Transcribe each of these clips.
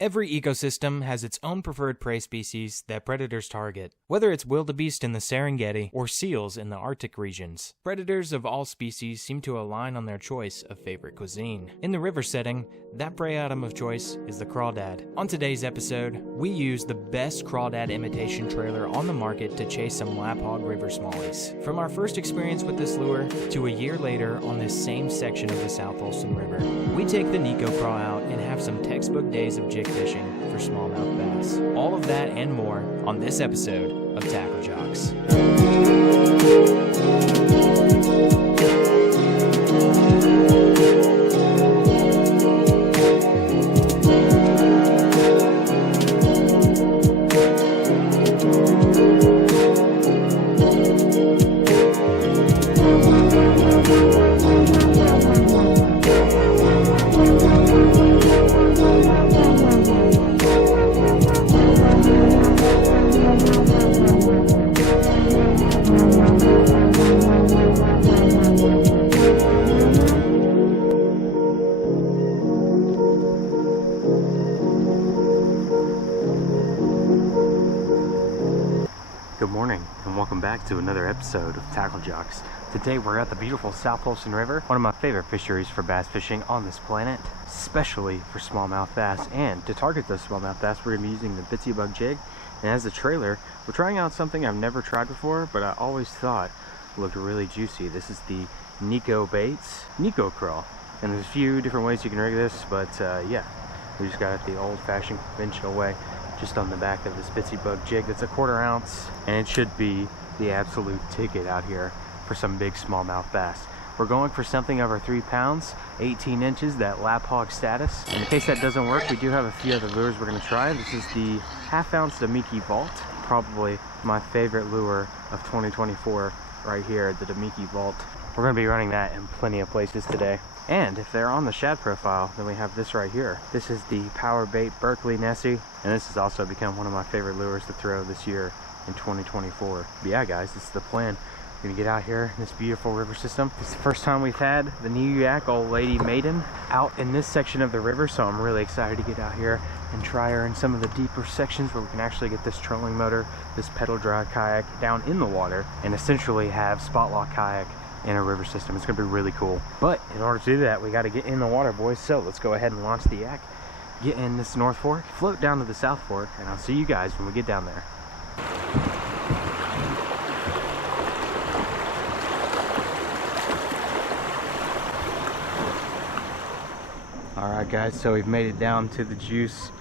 Every ecosystem has its own preferred prey species that predators target, whether it's wildebeest in the Serengeti or seals in the Arctic regions. Predators of all species seem to align on their choice of favorite cuisine. In the river setting, that prey item of choice is the crawdad. On today's episode, we use the best crawdad imitation trailer on the market to chase some laphog river smallies. From our first experience with this lure to a year later on this same section of the South Holston River, we take the Nikko Craw out and have some textbook days of jig fishing for smallmouth bass. All of that and more on this episode of TackleJox. Good morning and welcome back to another episode of TackleJox. Today we're at the beautiful South Holston River, one of my favorite fisheries for bass fishing on this planet, especially for smallmouth bass. And to target those smallmouth bass, we're going to be using the bitsy bug jig. And as a trailer, we're trying out something I've never tried before, but I always thought looked really juicy. This is the Nikko Craw. And there's a few different ways you can rig this, but yeah, we just got it the old-fashioned conventional way, just on the back of this bitsy bug jig that's a 1/4 ounce, and it should be the absolute ticket out here for some big smallmouth bass. We're going for something over 3 pounds, 18 inches, that laphog status. And in case that doesn't work, we do have a few other lures we're going to try. This is the 1/2 ounce Damiki Vault, probably my favorite lure of 2024 right here, the Damiki Vault. We're going to be running that in plenty of places today. And if they're on the shad profile, then we have this right here. This is the Power Bait Berkeley Nessie, and this has also become one of my favorite lures to throw this year in 2024. But yeah, guys, this is the plan. We're gonna get out here in this beautiful river system. It's the first time we've had the New Yak Old Lady Maiden out in this section of the river, so I'm really excited to get out here and try her in some of the deeper sections where we can actually get this trolling motor, this pedal drive kayak down in the water, and essentially have spot lock kayak in a river system. It's gonna be really cool. But in order to do that, we gotta get in the water, boys. So let's go ahead and launch the yak, get in this North Fork, float down to the South Fork, and I'll see you guys when we get down there. Alright guys, so we've made it down to the juice.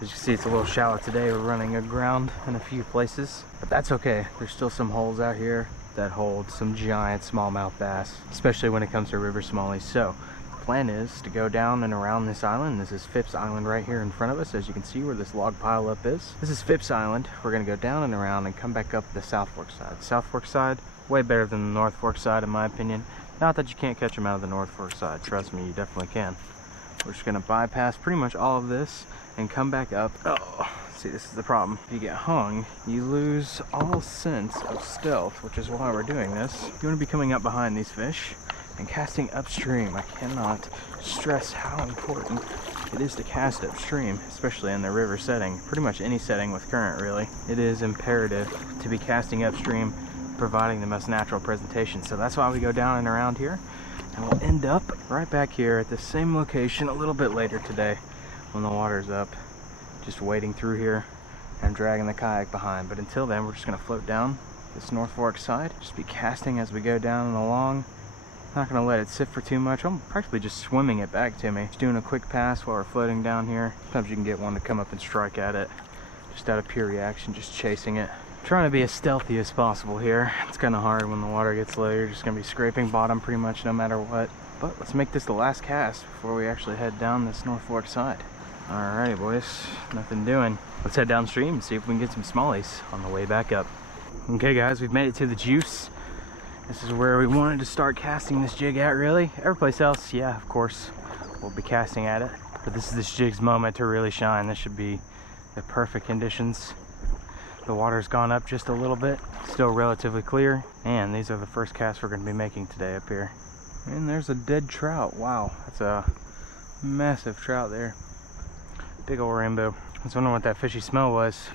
As you can see, it's a little shallow today. We're running aground in a few places, but that's okay. There's still some holes out here that hold some giant smallmouth bass, especially when it comes to river smallies. So the plan is to go down and around this island. This is Phipps Island right here in front of us, as you can see where this log pile up is. This is Phipps Island. We're gonna go down and around and come back up the South Fork side. South Fork side, way better than the North Fork side in my opinion. Not that you can't catch them out of the North Fork side, trust me, you definitely can. We're just gonna bypass pretty much all of this and come back up. Oh, see, this is the problem. If you get hung, you lose all sense of stealth, which is why we're doing this. You want to be coming up behind these fish and casting upstream. I cannot stress how important it is to cast upstream, especially in the river setting. Pretty much any setting with current, really. It is imperative to be casting upstream, providing the most natural presentation. So that's why we go down and around here, and we'll end up right back here at the same location a little bit later today when the water's up, just wading through here and dragging the kayak behind. But until then, we're just going to float down this North Fork side, just be casting as we go down and along. Not going to let it sit for too much. I'm practically just swimming it back to me, just doing a quick pass while we're floating down here. Sometimes you can get one to come up and strike at it just out of pure reaction, just chasing it. Trying to be as stealthy as possible here. It's kind of hard when the water gets low. You're just going to be scraping bottom pretty much no matter what. But let's make this the last cast before we actually head down this North Fork side. Alrighty boys, nothing doing. Let's head downstream and see if we can get some smallies on the way back up. Okay guys, we've made it to the juice. This is where we wanted to start casting this jig at, really. Every place else, yeah, of course, we'll be casting at it. But this is this jig's moment to really shine. This should be the perfect conditions. The water's gone up just a little bit, still relatively clear. And these are the first casts we're gonna be making today up here. And there's a dead trout. Wow, that's a massive trout there. Big old rainbow. I was wondering what that fishy smell was.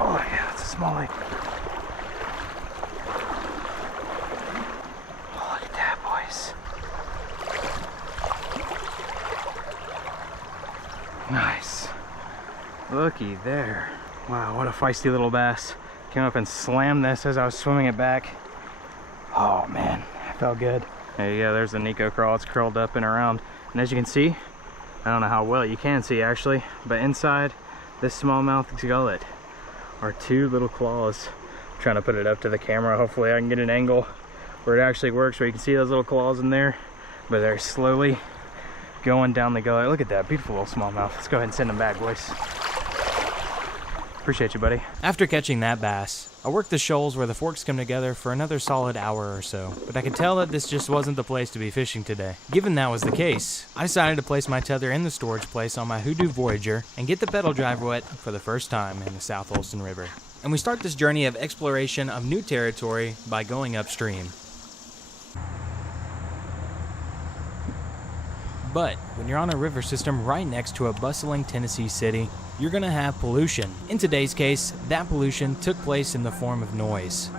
Oh yeah, that's a smallie. Oh, look at that, boys. Nice. Looky there. Wow, what a feisty little bass. Came up and slammed this as I was swimming it back. Oh man, that felt good. There you go, there's the Nikko Craw. It's curled up and around. And as you can see, I don't know how well you can see actually, but inside this smallmouth gullet are two little claws. I'm trying to put it up to the camera. Hopefully I can get an angle where it actually works, where you can see those little claws in there. But they're slowly going down the gullet. Look at that beautiful little smallmouth. Let's go ahead and send them back, boys. Appreciate you, buddy. After catching that bass, I worked the shoals where the forks come together for another solid hour or so, but I could tell that this just wasn't the place to be fishing today. Given that was the case, I decided to place my tether in the storage place on my Hoodoo Voyager and get the pedal drive wet for the first time in the South Holston River. And we start this journey of exploration of new territory by going upstream. But when you're on a river system right next to a bustling Tennessee city, you're gonna have pollution. In today's case, that pollution took place in the form of noise.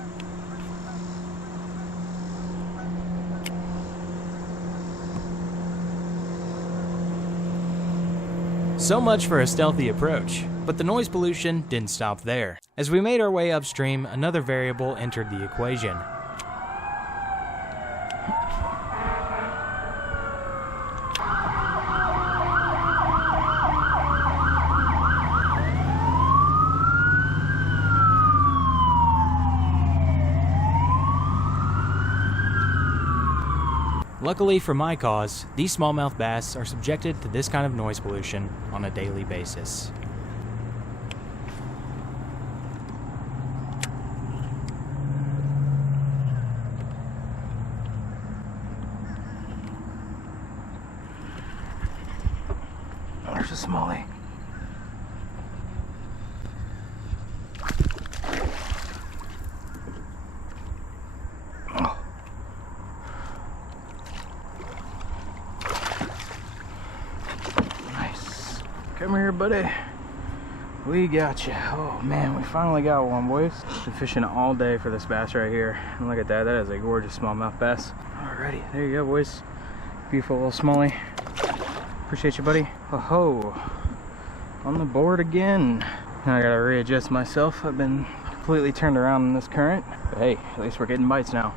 So much for a stealthy approach, but the noise pollution didn't stop there. As we made our way upstream, another variable entered the equation. Luckily for my cause, these smallmouth bass are subjected to this kind of noise pollution on a daily basis. There's a smallie. Come here, buddy. We got you. Oh man, we finally got one, boys. Been fishing all day for this bass right here. And look at that, that is a gorgeous smallmouth bass. Alrighty, there you go, boys. Beautiful little smallie. Appreciate you, buddy. Oh ho, on the board again. Now I gotta readjust myself. I've been completely turned around in this current. But hey, at least we're getting bites now.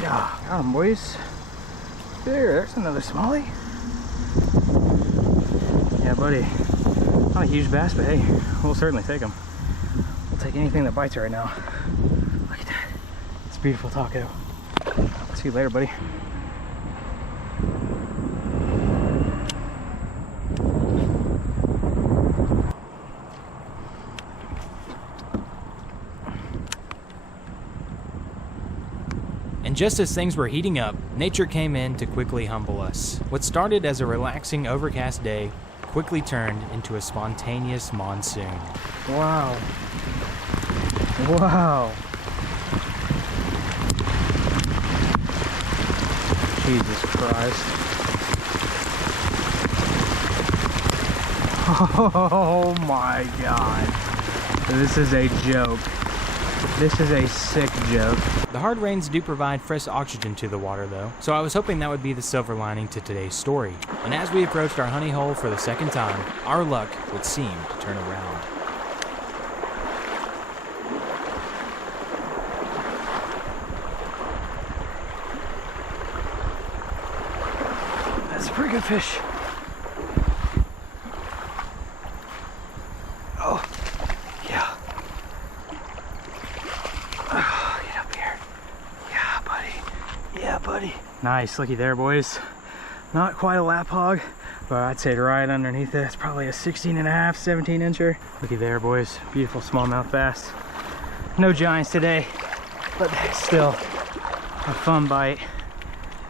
Yeah, got him, boys. There's another smallie. Yeah, buddy. Not a huge bass, but hey, we'll certainly take them. We'll take anything that bites right now. Look at that. It's a beautiful taco. See you later, buddy. And just as things were heating up, nature came in to quickly humble us. What started as a relaxing, overcast day quickly turned into a spontaneous monsoon. Wow. Wow. Jesus Christ. Oh my God. This is a joke. This is a sick joke. The hard rains do provide fresh oxygen to the water though, so I was hoping that would be the silver lining to today's story. And as we approached our honey hole for the second time, our luck would seem to turn around. That's a pretty good fish. Oh, yeah. Oh, get up here. Yeah, buddy. Yeah, buddy. Nice, looky there, boys. Not quite a laphog, but I'd say right underneath it, it's probably a 16.5, 17 incher. Looky there, boys. Beautiful smallmouth bass. No giants today, but still a fun bite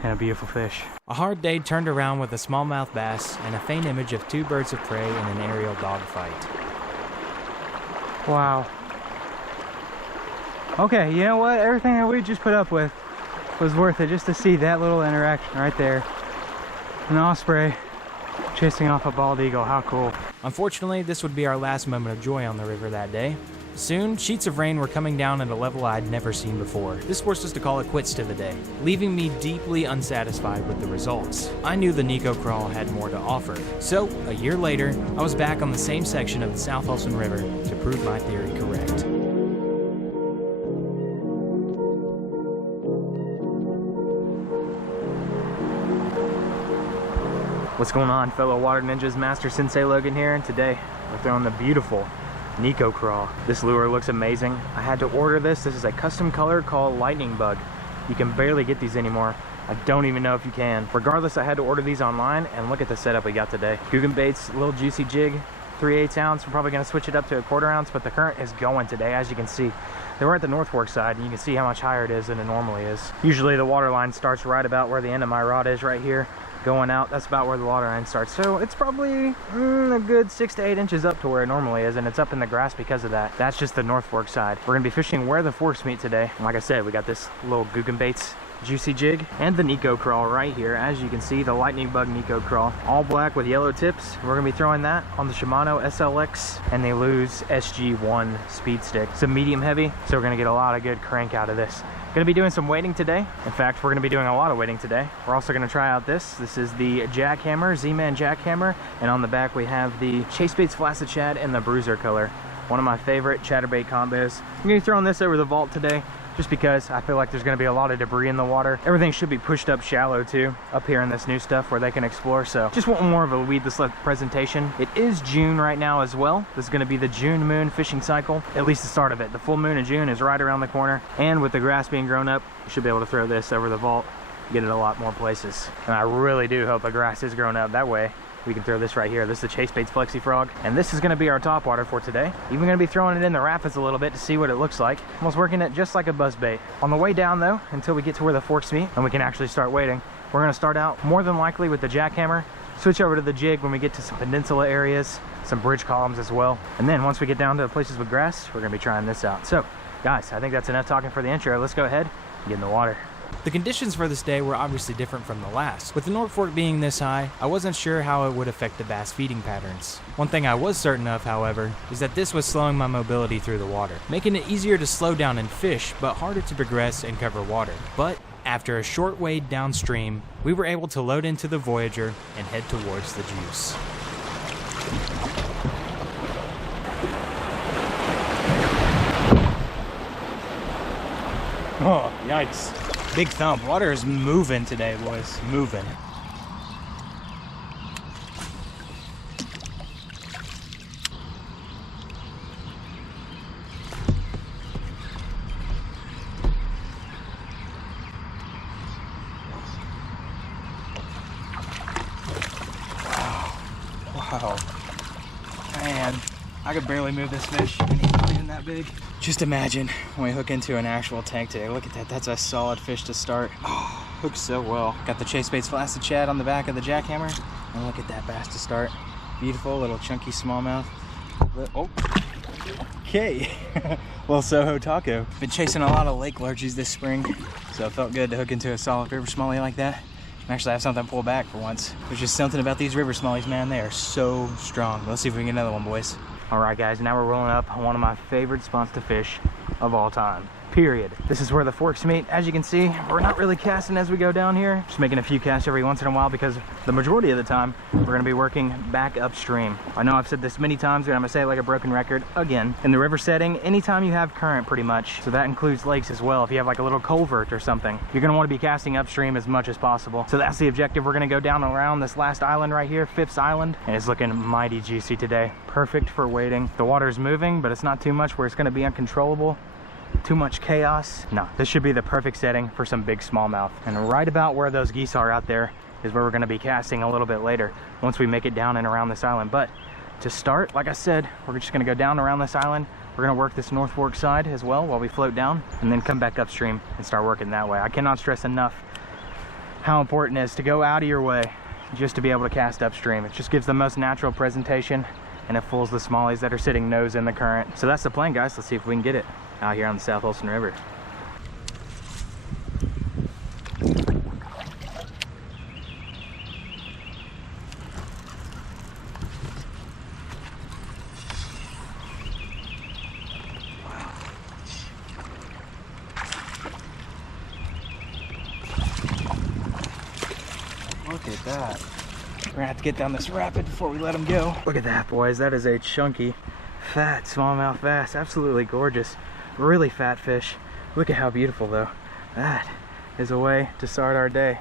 and a beautiful fish. A hard day turned around with a smallmouth bass and a faint image of two birds of prey in an aerial dogfight. Wow. Okay, you know what? Everything that we just put up with was worth it just to see that little interaction right there. An osprey chasing off a bald eagle. How cool. Unfortunately, this would be our last moment of joy on the river that day. Soon, sheets of rain were coming down at a level I'd never seen before. This forced us to call it quits to the day, leaving me deeply unsatisfied with the results. I knew the Nikko Craw had more to offer. So, a year later, I was back on the same section of the South Holston River to prove my theory correct. What's going on, fellow water ninjas? Master Sensei Logan here, and today we're throwing the beautiful Nikko Craw. This lure looks amazing. I had to order this. This is a custom color called Lightning Bug. You can barely get these anymore. I don't even know if you can. Regardless, I had to order these online, and look at the setup we got today. Googan baits, little juicy jig, 3/8 ounce. We're probably gonna switch it up to a 1/4 ounce, but the current is going today, as you can see. They were at the North Fork side, and you can see how much higher it is than it normally is. Usually the water line starts right about where the end of my rod is right here. Going out, that's about where the water line starts. So it's probably a good 6 to 8 inches up to where it normally is, and it's up in the grass because of that. That's just the North Fork side. We're gonna be fishing where the forks meet today. And like I said, we got this little Googan baits juicy jig and the Nikko Craw right here. As you can see, the Lightning Bug Nikko Craw, all black with yellow tips. We're gonna be throwing that on the Shimano SLX and the Lose SG1 speed stick. It's a medium heavy, so we're gonna get a lot of good crank out of this. Gonna be doing some wading today. In fact, we're gonna be doing a lot of wading today. We're also gonna try out this. This is the Jackhammer, Z-Man Jackhammer, and on the back we have the Chase Baits Flaccid Shad and the Bruiser color. One of my favorite chatterbait combos. I'm gonna be throwing this over the vault today, just because I feel like there's gonna be a lot of debris in the water. Everything should be pushed up shallow too, up here in this new stuff where they can explore. So just want more of a weedless presentation. It is June right now as well. This is gonna be the June moon fishing cycle, at least the start of it. The full moon in June is right around the corner. And with the grass being grown up, you should be able to throw this over the vault, get it a lot more places. And I really do hope the grass is grown up. That way, we can throw this right here. This is the Chase Baits Flexi Frog, and this is gonna be our top water for today. Even gonna be throwing it in the rapids a little bit to see what it looks like. Almost working it just like a buzz bait. On the way down though, until we get to where the forks meet and we can actually start wading, we're gonna start out more than likely with the Jackhammer, switch over to the jig when we get to some peninsula areas, some bridge columns as well. And then once we get down to places with grass, we're gonna be trying this out. So guys, I think that's enough talking for the intro. Let's go ahead and get in the water. The conditions for this day were obviously different from the last. With the North Fork being this high, I wasn't sure how it would affect the bass feeding patterns. One thing I was certain of, however, is that this was slowing my mobility through the water, making it easier to slow down and fish, but harder to progress and cover water. But after a short wade downstream, we were able to load into the Voyager and head towards the juice. Oh, yikes. Big thump. Water is moving today, boys. Moving. Wow. Man, I could barely move this fish and he's not even that big. Just imagine when we hook into an actual tank today. Look at that, that's a solid fish to start. Oh, hooks so well. Got the Chase Baits Flaccid Shad on the back of the Jackhammer. And look at that bass to start. Beautiful little chunky smallmouth. Oh, okay. Little Soho taco. Been chasing a lot of lake lurchies this spring, so it felt good to hook into a solid river smallie like that. And actually have something to pull back for once. There's just something about these river smallies, man. They are so strong. Let's see if we can get another one, boys. All right, guys, now we're rolling up on one of my favorite spots to fish of all time. period. This is where the forks meet. As you can see, we're not really casting as we go down here, just making a few casts every once in a while, because the majority of the time we're going to be working back upstream. I know I've said this many times, but I'm gonna say it like a broken record again. In the river setting, anytime you have current, pretty much, so that includes lakes as well. If you have like a little culvert or something, you're going to want to be casting upstream as much as possible. So that's the objective. We're going to go down around this last island right here, Phipps Island, and it's looking mighty juicy today. Perfect for wading. The water's moving, but it's not too much where it's going to be uncontrollable. Too much chaos. No, this should be the perfect setting for some big smallmouth. And right about where those geese are out there is where we're going to be casting a little bit later, once we make it down and around this island. But to start, like I said, we're just going to go down around this island. We're going to work this North Fork side as well while we float down, and then come back upstream and start working that way. I cannot stress enough how important it is to go out of your way just to be able to cast upstream. It just gives the most natural presentation, and it fools the smallies that are sitting nose in the current. So that's the plan, guys. Let's see if we can get it out here on the South Holston River. Look at that. We're gonna have to get down this rapid before we let them go. Look at that, boys. That is a chunky, fat smallmouth bass. Absolutely gorgeous. Really fat fish. Look at how beautiful, though. That is a way to start our day.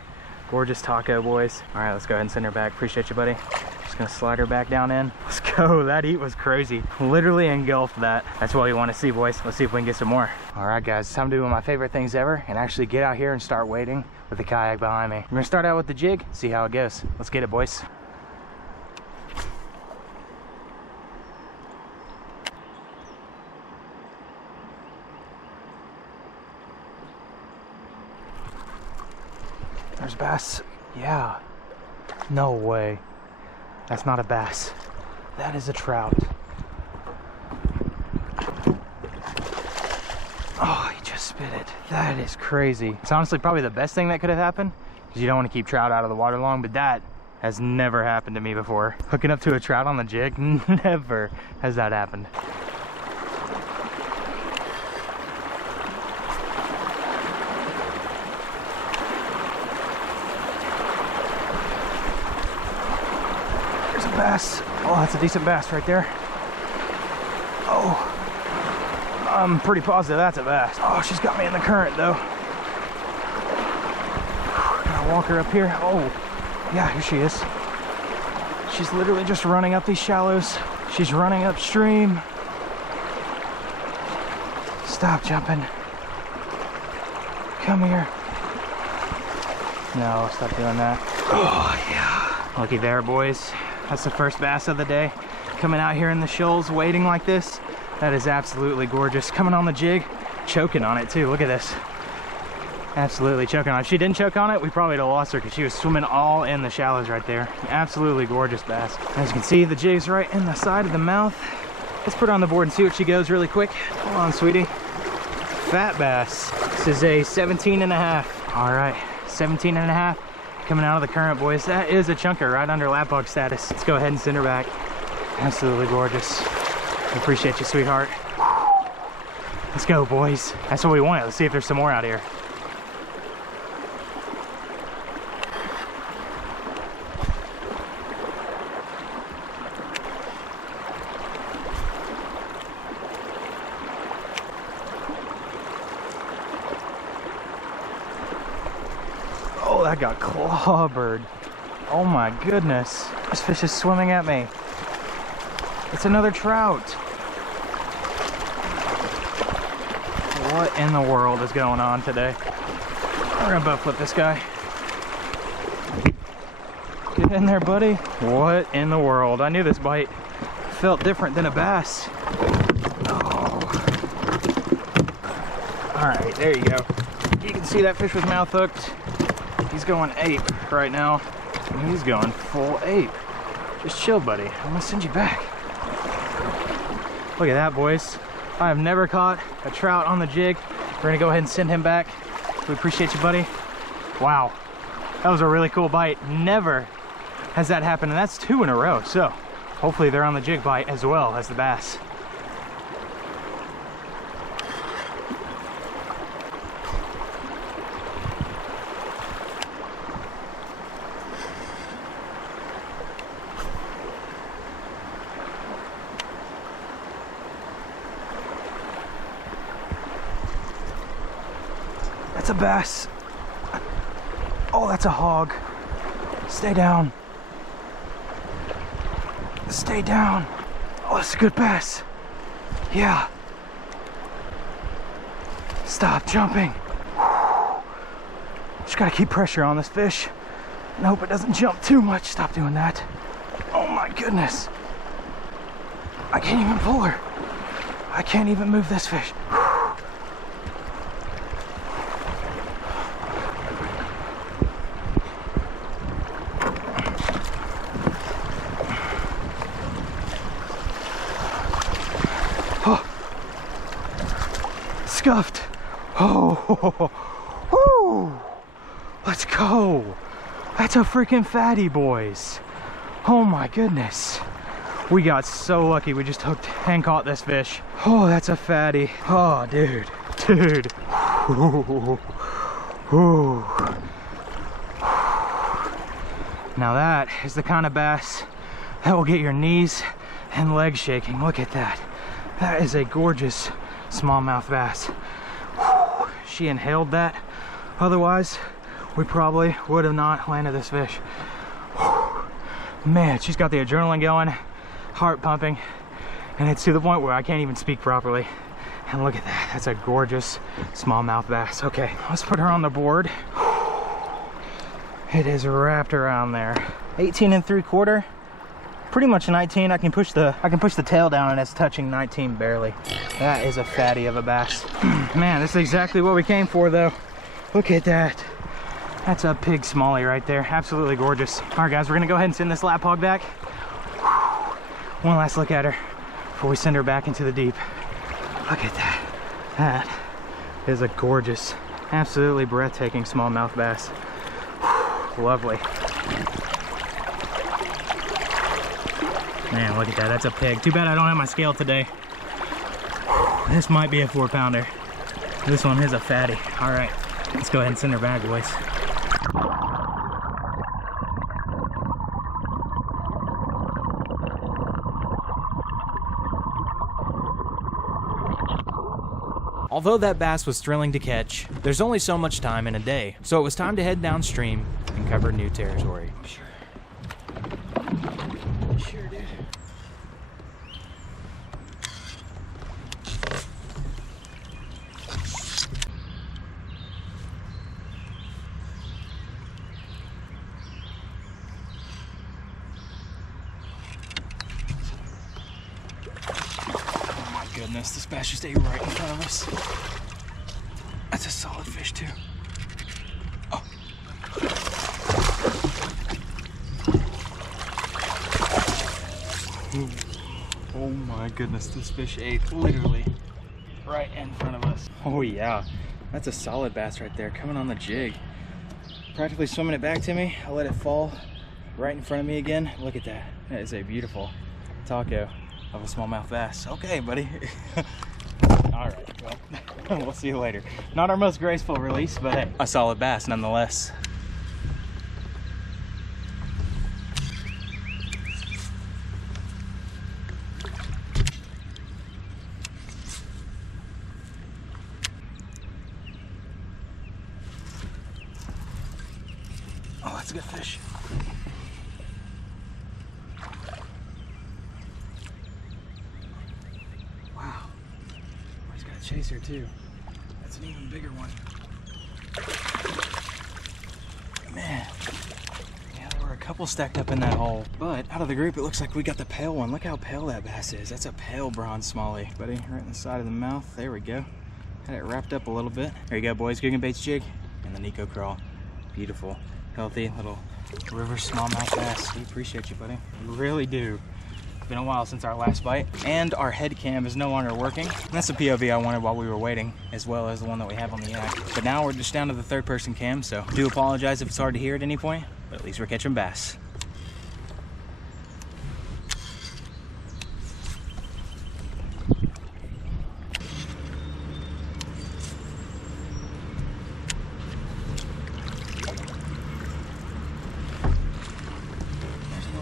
Gorgeous taco, boys. All right, let's go ahead and send her back. Appreciate you, buddy. Just gonna slide her back down in. Let's go. That eat was crazy. Literally engulfed that. That's what we want to see, boys. Let's see if we can get some more. All right, guys. It's time to do one of my favorite things ever and actually get out here and start wading with the kayak behind me. We're gonna start out with the jig, see how it goes. Let's get it, boys. There's bass. Yeah. No way. That's not a bass. That is a trout. Oh, he just spit it. That is crazy. It's honestly probably the best thing that could have happened, because you don't want to keep trout out of the water long, but that has never happened to me before. Hooking up to a trout on the jig, never has that happened. Bass. Oh, that's a decent bass right there. Oh, I'm pretty positive that's a bass. Oh, she's got me in the current though. Gotta walk her up here. Oh, yeah, here she is. She's literally just running up these shallows. She's running upstream. Stop jumping. Come here. No, stop doing that. Oh, yeah. Looky there, boys. That's the first bass of the day. Coming out here in the shoals, wading like this. That is absolutely gorgeous. Coming on the jig, choking on it too. Look at this. Absolutely choking on it. If she didn't choke on it, we probably would have lost her because she was swimming all in the shallows right there. Absolutely gorgeous bass. As you can see, the jig's right in the side of the mouth. Let's put her on the board and see what she goes really quick. Hold on, sweetie. Fat bass. This is a 17.5. All right, 17.5. Coming out of the current, boys. That is a chunker right under laphog status. Let's go ahead and send her back. Absolutely gorgeous. Appreciate you, sweetheart. Let's go, boys. That's what we want. Let's see if there's some more out here. Oh, that got clobbered. Oh my goodness. This fish is swimming at me. It's another trout. What in the world is going on today? We're gonna butt flip this guy. Get in there, buddy. What in the world? I knew this bite felt different than a bass. Oh. All right, there you go. You can see that fish was mouth hooked. He's going ape right now. He's going full ape. Just chill, buddy. I'm gonna send you back. Look at that, boys. I have never caught a trout on the jig. We're gonna go ahead and send him back. We appreciate you, buddy. Wow, that was a really cool bite. Never has that happened, and that's 2 in a row. So hopefully they're on the jig bite as well as the bass. That's a bass. Oh, that's a hog. Stay down. Stay down. Oh, that's a good bass. Yeah. Stop jumping. Just gotta keep pressure on this fish and hope it doesn't jump too much. Stop doing that. Oh my goodness. I can't even pull her. I can't even move this fish. Oh, scuffed. Oh, woo. Let's go. That's a freaking fatty, boys. Oh my goodness. We got so lucky. We just hooked and caught this fish. Oh, that's a fatty. Oh, dude. Dude. Ooh. Ooh. Now that is the kind of bass that will get your knees and legs shaking. Look at that. That is a gorgeous smallmouth bass. Whew. She inhaled that. Otherwise, we probably would have not landed this fish. Whew. Man, she's got the adrenaline going, heart pumping, and it's to the point where I can't even speak properly. And look at that. That's a gorgeous smallmouth bass. Okay, let's put her on the board. It is wrapped around there. 18 3/4. Pretty much 19. I can push the tail down and it's touching 19 barely. That is a fatty of a bass. Man, this is exactly what we came for though. Look at that. That's a pig smallie right there. Absolutely gorgeous. All right guys, we're gonna go ahead and send this laphog back. One last look at her before we send her back into the deep. Look at that. That is a gorgeous, absolutely breathtaking smallmouth bass. Lovely. Man, look at that. That's a pig. Too bad I don't have my scale today. This might be a 4-pounder. This one is a fatty. All right, let's go ahead and send her back, boys. Although that bass was thrilling to catch, there's only so much time in a day, so it was time to head downstream and cover new territory. Sure, dude. Oh my goodness, this bass just ate right in front of us. That's a solid fish too. Oh. Oh my goodness, this fish ate literally right in front of us. Oh yeah, that's a solid bass right there, coming on the jig. Practically swimming it back to me. I let it fall right in front of me again. Look at that. That is a beautiful taco of a smallmouth bass. Okay, buddy. All right, well, we'll see you later. Not our most graceful release, but hey, a solid bass nonetheless. Oh, that's a good fish. Wow. He's got a chaser too. That's an even bigger one. Man. Yeah, there were a couple stacked up in that hole. But out of the group, it looks like we got the pale one. Look how pale that bass is. That's a pale bronze smallie, buddy. Right in the side of the mouth. There we go. Had it wrapped up a little bit. There you go, boys. Guggen Baits jig and the Nikko Craw. Beautiful, healthy little river smallmouth bass. We appreciate you, buddy. We really do. It's been a while since our last bite, and our head cam is no longer working. And that's the POV I wanted while we were waiting, as well as the one that we have on the yak. But now we're just down to the third-person cam, so do apologize if it's hard to hear at any point, but at least we're catching bass.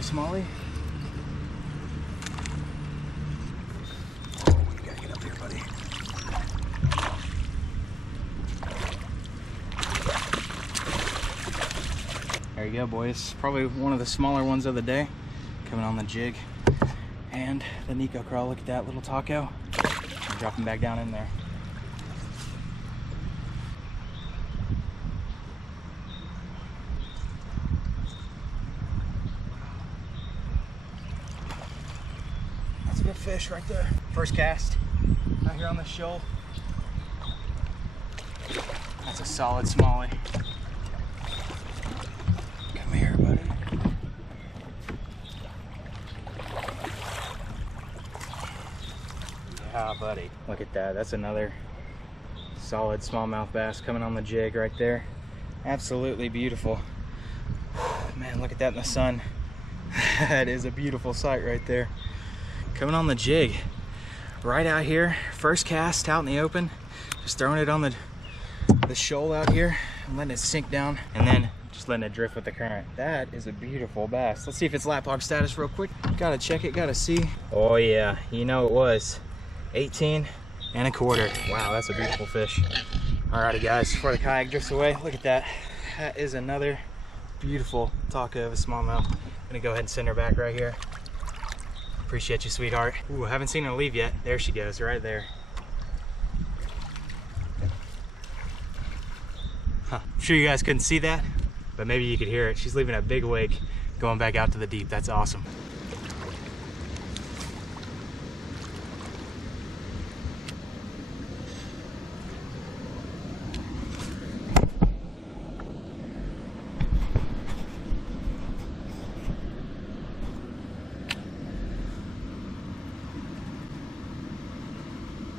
Smallie. Oh, you gotta get up here, buddy. go, boys. Probably one of the smaller ones of the day. Coming on the jig. And the Nikko Craw. Look at that little taco. I'm dropping back down in there. That's a good fish right there. First cast out here on the shoal. That's a solid smallie. Come here, buddy. Yeah, buddy. Look at that. That's another solid smallmouth bass coming on the jig right there. Absolutely beautiful. Man, look at that in the sun. That is a beautiful sight right there. Coming on the jig. Right out here. First cast out in the open. Just throwing it on the shoal out here and letting it sink down, and then just letting it drift with the current. That is a beautiful bass. Let's see if it's laphog status real quick. Gotta check it, gotta see. Oh yeah, you know it was 18 1/4. Wow, that's a beautiful fish. Alrighty guys, before the kayak drifts away, look at that. That is another beautiful taco of a smallmouth. I'm gonna go ahead and send her back right here. Appreciate you, sweetheart. Ooh, haven't seen her leave yet. There she goes, right there. Huh. I'm sure you guys couldn't see that, but maybe you could hear it. She's leaving a big wake going back out to the deep. That's awesome.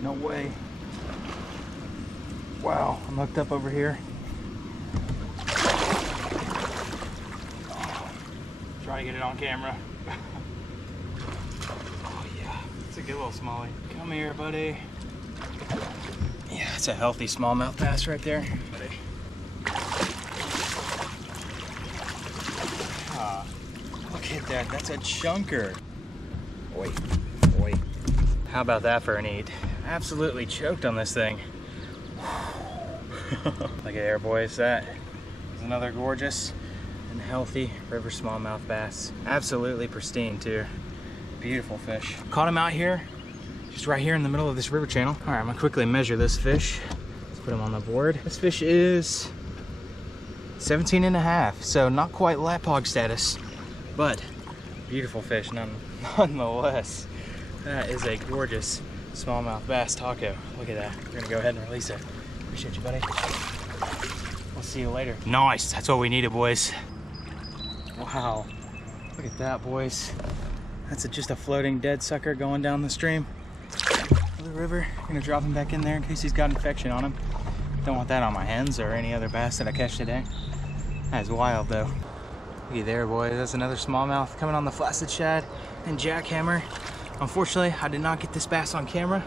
No way. Wow, I'm hooked up over here. Try to get it on camera. Oh yeah, it's a good little smallie. Come here, buddy. Yeah, it's a healthy smallmouth bass right there. Buddy. Ah, look at that, that's a chunker. Oi, oi. How about that for an eat? Absolutely choked on this thing. Look at there, boys. That is another gorgeous and healthy river smallmouth bass. Absolutely pristine too. Beautiful fish. Caught him out here, just right here in the middle of this river channel. All right, I'm gonna quickly measure this fish. Let's put him on the board. This fish is 17 1/2, so not quite laphog status, but beautiful fish nonetheless. That is a gorgeous smallmouth bass taco. Look at that. We're gonna go ahead and release it. Appreciate you, buddy. We'll see you later. Nice, that's what we needed, boys. Wow, look at that, boys. That's just a floating dead sucker going down the stream of the river. I'm gonna drop him back in there in case he's got infection on him. Don't want that on my hands or any other bass that I catch today. That is wild though. Looky there, boys. That's another smallmouth coming on the flaccid shad and jackhammer. Unfortunately, I did not get this bass on camera.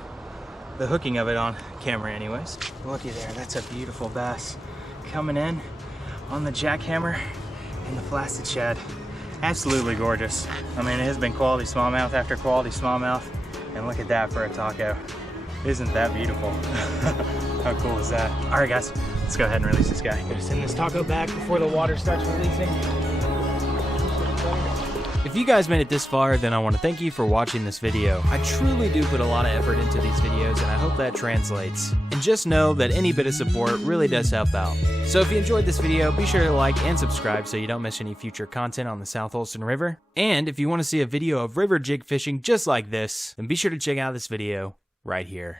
The hooking of it on camera anyways. Looky there, that's a beautiful bass coming in on the jackhammer and the flaccid shad. Absolutely gorgeous. I mean, it has been quality smallmouth after quality smallmouth, and look at that for a taco. Isn't that beautiful? How cool is that? All right guys, let's go ahead and release this guy. Gonna send this taco back before the water starts releasing. If you guys made it this far, then I want to thank you for watching this video. I truly do put a lot of effort into these videos, and I hope that translates. And just know that any bit of support really does help out. So if you enjoyed this video, be sure to like and subscribe so you don't miss any future content on the South Holston River. And if you want to see a video of river jig fishing just like this, then be sure to check out this video right here.